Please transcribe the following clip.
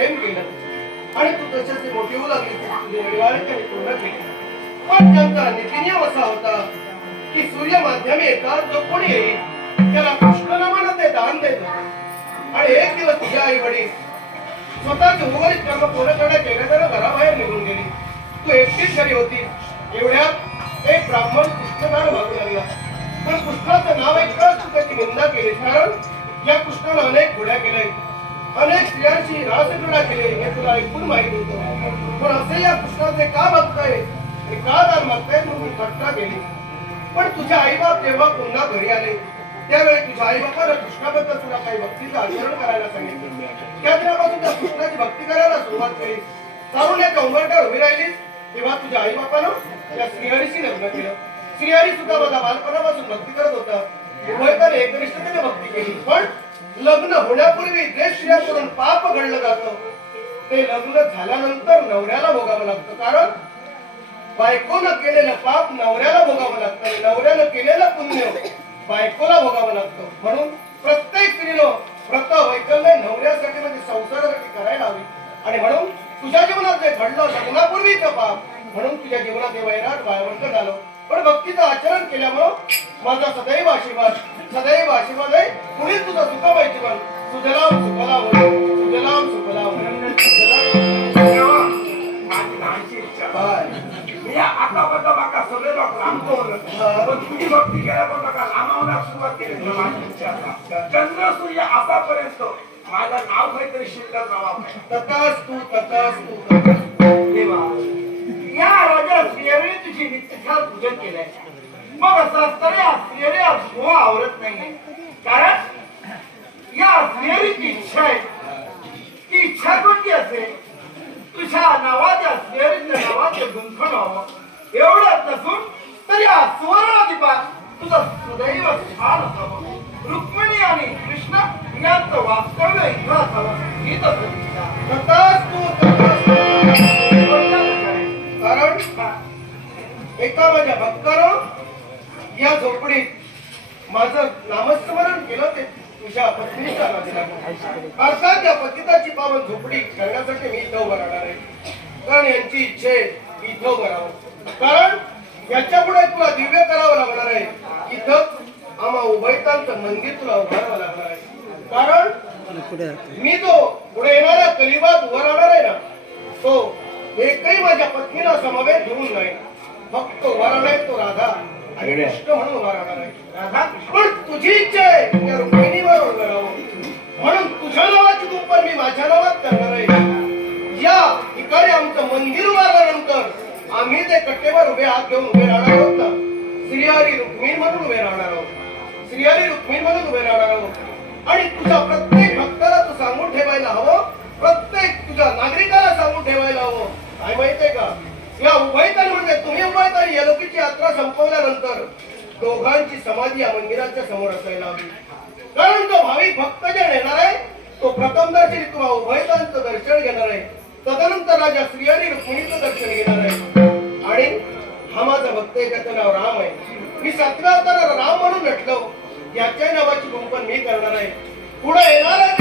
प्रेम केलं. आणि तू तशाची मोठी होऊ लागली. तुझी वडिवाळे पूर्ण केली. पण त्यांचा नीतिनियम असा होता की सूर्य माध्यमे येतात जो कोणी येईल त्याला कृष्ण नामानं ते दान देत आणि एक दिवस तुझ्या आई वडील स्वतःचे उर्वरित कर्म पूर्ण करण्यात केल्यानं घराबाहेर निघून गेली. तू एकटीच घरी होती. एवढ्यात एक ब्राह्मण कृष्णदान मागू लागला. पण कृष्णाचं नाव ऐकताच तू त्याची निंदा केली कारण या कृष्णानं अनेक घोड्या केल्या अनेक स्त्रियांची रासक्रीडा केले. हे तुला ऐकून माहीत होतं पण असे या कृष्णाचे का मागताय हे का दार मागताय म्हणून मी थट्टा केली. पण तुझे आईबाप जेव्हा पुन्हा घरी आले त्यावेळी तुझ्या आईबापाला कृष्णाबद्दल तुला काही भक्तीचं आचरण करायला सांगितलं. त्या दिनापासून त्या कृष्णाची भक्ती करायला सुरुवात केली. तारुण्याच्या उंबरट्यावर उभी राहिली. तेव्हा तुझ्या आईबापानं त्या श्रीहरीशी लग्न केलं. श्रीहरी सुद्धा माझा बालपणापासून भक्ती करत होता. उभयताने एकनिष्ठतेने भक्ती केली. पण लग्न होण्यापूर्वी जे स्त्रियांकडून पाप घडलं जातं. ते लग्न झाल्यानंतर नवऱ्याला भोगावं लागतं. कारण बायकोनं केलेलं पाप नवऱ्याला भोगावं लागतं नवऱ्यानं केलेलं पुण्य बायकोला भोगावं लागतं. म्हणून प्रत्येक स्त्रीनं व्रत वैकल्य नवऱ्यासाठी म्हणजे संसारासाठी करायला हवी. आणि म्हणून तुझ्या जीवनात जे घडलं लग्नापूर्वीचं पाप म्हणून तुझ्या जीवनात हे वैराट वाळवंट झालं. पण भक्तीचं आचरण केल्यामुळं माझा सदैव आशीर्वाद सदैव आशीर्वाद आहे पुढील तुझं सुखमय जीवन सुजलाम सुफलाम. सुजलाम सुफलाम? मी आतापर्यंत माका सगळे लोक लांबतो पण तुझी भक्ती केल्यावर माका लांबवण्यास सुरुवात केली माझी इच्छा. चंद्र सूर्य आतापर्यंत माझं नाव काहीतरी शिल्लक तथास्तु देवा या राजा तुझी नित्यकाल मग असं असतं या श्रीहरी मोह आवरत नाही कारण या श्रीहरीची इच्छा आहे. ती इच्छा कोणती असेल? तुझ्या नावाच्या श्रीहरीच्या नावाचे गुंफण व्हावं एवढंच नसून तरी या सुवर्णाधिपा तुझं सदैव छान असावं. रुक्मिणी आणि कृष्ण यांचं वास्तव्य इथं असावं ही तसं तू एका माझ्या भक्तानं या झोपडीत माझं नामस्मरण केलं ते तुझ्या पत्नीच्या अर्थात या पतिताची पावन झोपडी करण्यासाठी मी इथं उभं राहणार आहे. कारण यांची इच्छा आहे इथं उभं राहावं. कारण याच्यापुढे तुला दिव्य करावं लागणार आहे. इथं आम्हा उभयतांचं मंदिर तुला उभारावं लागणार आहे. कारण मी जो पुढे येणाऱ्या कलिबात उभा राहणार आहे ना तो एकही माझ्या पत्नीला समवेत घेऊन नाही. फक्त उभा राहणार आहे तो राधा। आणि कृष्ण म्हणून आहे। राधा पण तुझी इच्छा आहे त्या रुक्मिणीवर म्हणून तुझ्या नावाची कुंपण मी माझ्या नावात करणार आहे। या ठिकाणी आमचं मंदिर उभारल्यानंतर आम्ही ते कट्टेवर उभे हात घेऊन उभे राहणार आहोत ना। श्रीहरी रुक्मिण म्हणून उभे राहणार आहोत। श्रीहरी रुक्मिण म्हणून उभे राहणार आहोत। आणि तुझ्या प्रत्येक भक्ताला तू सांगून ठेवायला हवं प्रत्येक तुझ्या नागरिकाला सांगून ठेवायला हवं काय माहितीये का या उभयतानी म्हणजे तुम्ही उभयतानी या लोकीची यात्रा संपवल्यानंतर दोघांची समाधी या मंदिराच्या समोर असायला हवी. कारण तो भाविक भक्त जे येणार आहे तो प्रथम दर्शनी तुम्हा उभयतांचं दर्शन घेणार आहे. तदनंतर राजा श्रीहरी रुक्मिणीचं दर्शन घेणार आहे. आणि हा माझा भक्त आहे त्याचं नाव राम आहे. मी सातव्या अवताराला राम म्हणून भेटलो याच्या नावाची कुंपण मी करणार आहे. पुढे येणार आहे